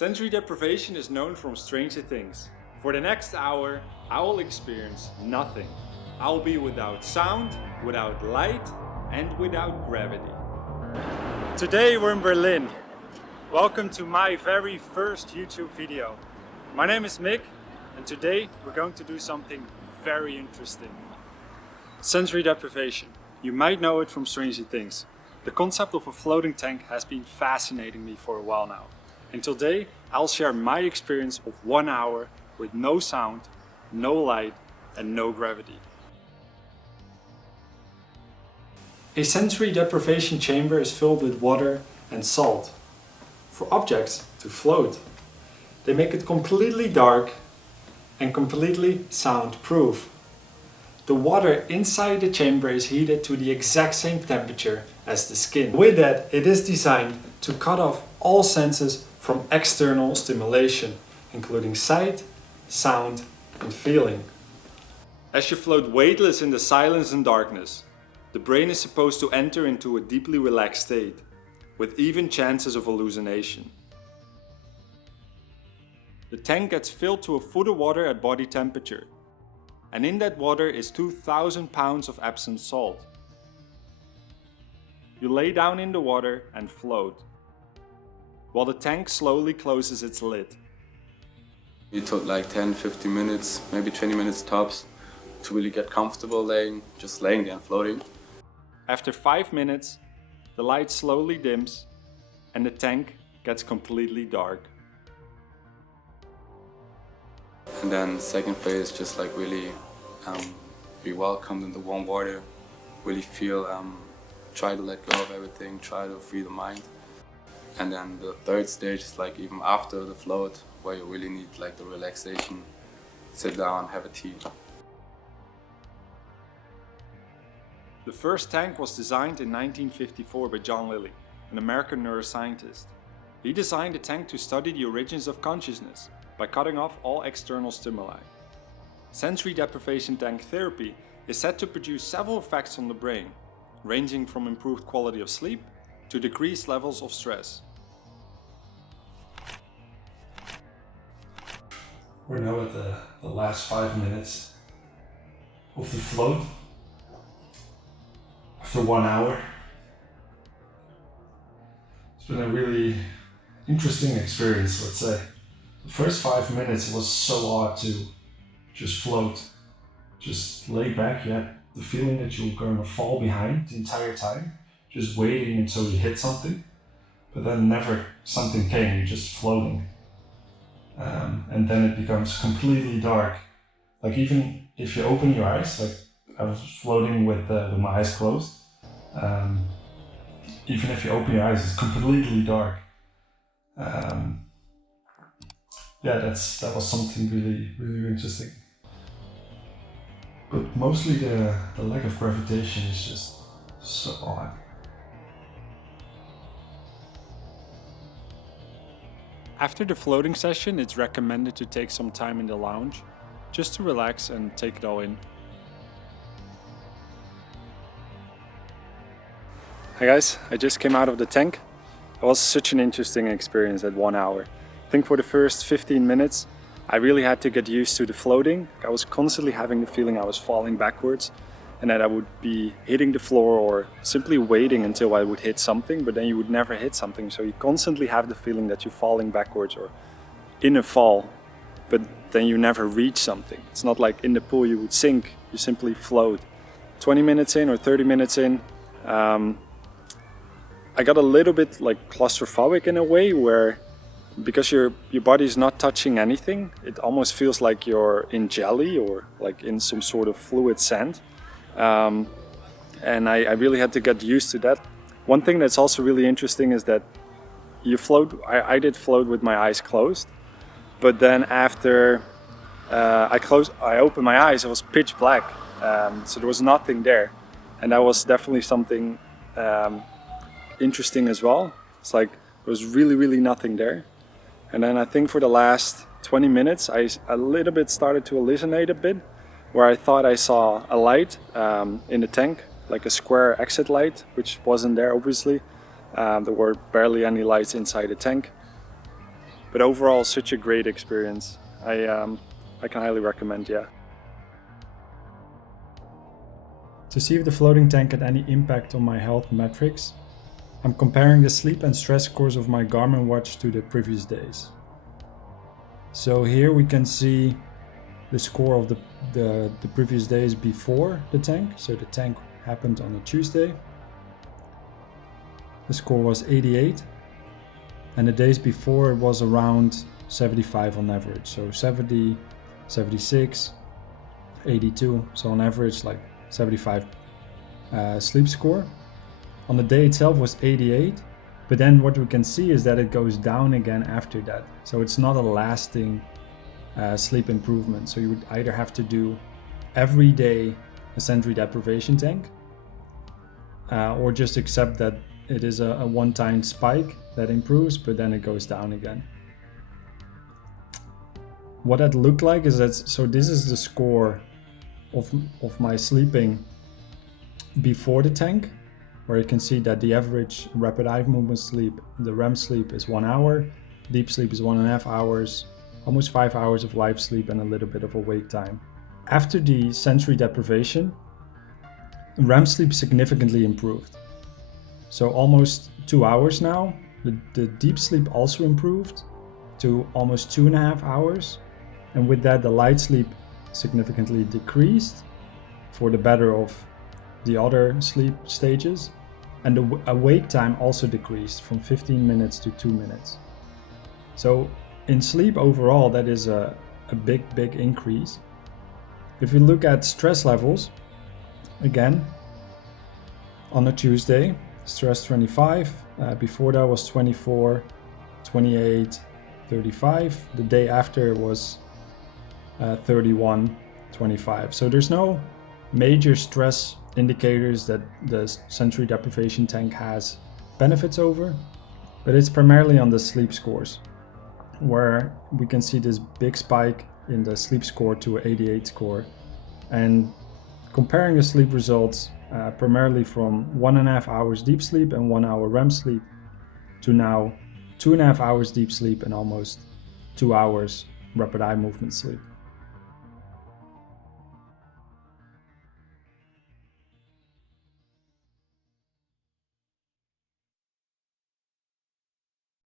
Sensory deprivation is known from Stranger Things. For the next hour, I will experience nothing. I will be without sound, without light, and without gravity. Today we're in Berlin. Welcome to my very first YouTube video. My name is Mick, and today we're going to do something very interesting. Sensory deprivation. You might know it from Stranger Things. The concept of a floating tank has been fascinating me for a while now. And today I'll share my experience of 1 hour with no sound, no light, and no gravity. A sensory deprivation chamber is filled with water and salt for objects to float. They make it completely dark and completely soundproof. The water inside the chamber is heated to the exact same temperature as the skin. With that, it is designed to cut off all senses from external stimulation, including sight, sound, and feeling. As you float weightless in the silence and darkness, the brain is supposed to enter into a deeply relaxed state, with even chances of hallucination. The tank gets filled to a foot of water at body temperature, and in that water is 2,000 pounds of Epsom salt. You lay down in the water and float, while the tank slowly closes its lid. It took like 10-15 minutes, maybe 20 minutes tops, to really get comfortable just laying there and floating. After 5 minutes, the light slowly dims and the tank gets completely dark. And then second phase, just like really be welcomed in the warm water, really feel, try to let go of everything, try to free the mind. And then the third stage is like even after the float, where you really need like the relaxation, sit down, have a tea. The first tank was designed in 1954 by John Lilly, an American neuroscientist. He designed the tank to study the origins of consciousness by cutting off all external stimuli. Sensory deprivation tank therapy is said to produce several effects on the brain, ranging from improved quality of sleep to decreased levels of stress. We're now at the last 5 minutes of the float. After 1 hour. It's been a really interesting experience, let's say. The first 5 minutes was so odd to just float. Just lay back, you had the feeling that you were going to fall behind the entire time. Just waiting until you hit something. But then never something came, you're just floating. And then it becomes completely dark. Like even if you open your eyes, like I was floating with my eyes closed. Even if you open your eyes, it's completely dark. Yeah, that was something really interesting. But mostly the lack of gravitation is just so odd. After the floating session, it's recommended to take some time in the lounge, just to relax and take it all in. Hi guys, I just came out of the tank. It was such an interesting experience at 1 hour. I think for the first 15 minutes, I really had to get used to the floating. I was constantly having the feeling I was falling backwards and that I would be hitting the floor or simply waiting until I would hit something, but then you would never hit something. So you constantly have the feeling that you're falling backwards or in a fall, but then you never reach something. It's not like in the pool you would sink, you simply float. 20 minutes in or 30 minutes in, I got a little bit like claustrophobic in a way where because your body is not touching anything, it almost feels like you're in jelly or like in some sort of fluid sand. And I really had to get used to that. One thing that's also really interesting is that you float, I did float with my eyes closed, but then after I opened my eyes, it was pitch black. So there was nothing there. And that was definitely something interesting as well. It's like there was really nothing there. And then I think for the last 20 minutes I a little bit started to hallucinate a bit, where I thought I saw a light in the tank, like a square exit light, which wasn't there obviously. There were barely any lights inside the tank. But overall, such a great experience. I can highly recommend, yeah. To see if the floating tank had any impact on my health metrics, I'm comparing the sleep and stress scores of my Garmin watch to the previous days. So here we can see the score of the previous days before the tank. So the tank happened on a Tuesday. The score was 88, and the days before it was around 75 on average. So 70, 76, 82. So on average like 75 sleep score. On the day itself was 88, but then what we can see is that it goes down again after that. So it's not a lasting sleep improvement. So you would either have to do every day a sensory deprivation tank, or just accept that it is a one-time spike that improves, but then it goes down again. What that looked like is that, so this is the score of my sleeping before the tank, where you can see that the average rapid eye movement sleep, the REM sleep, is 1 hour, deep sleep is 1.5 hours, almost 5 hours of light sleep, and a little bit of awake time. After the sensory deprivation, REM sleep significantly improved. So almost 2 hours now. The deep sleep also improved to almost 2.5 hours. And with that, the light sleep significantly decreased for the better of the other sleep stages. And the awake time also decreased from 15 minutes to 2 minutes. So in sleep overall, that is a big increase. If you look at stress levels, again, on a Tuesday, stress 25, before that was 24, 28, 35. The day after was 31, 25. So there's no major stress indicators that the sensory deprivation tank has benefits over, but it's primarily on the sleep scores, where we can see this big spike in the sleep score to an 88 score. And comparing the sleep results primarily from 1.5 hours deep sleep and 1 hour REM sleep to now 2.5 hours deep sleep and almost 2 hours rapid eye movement sleep.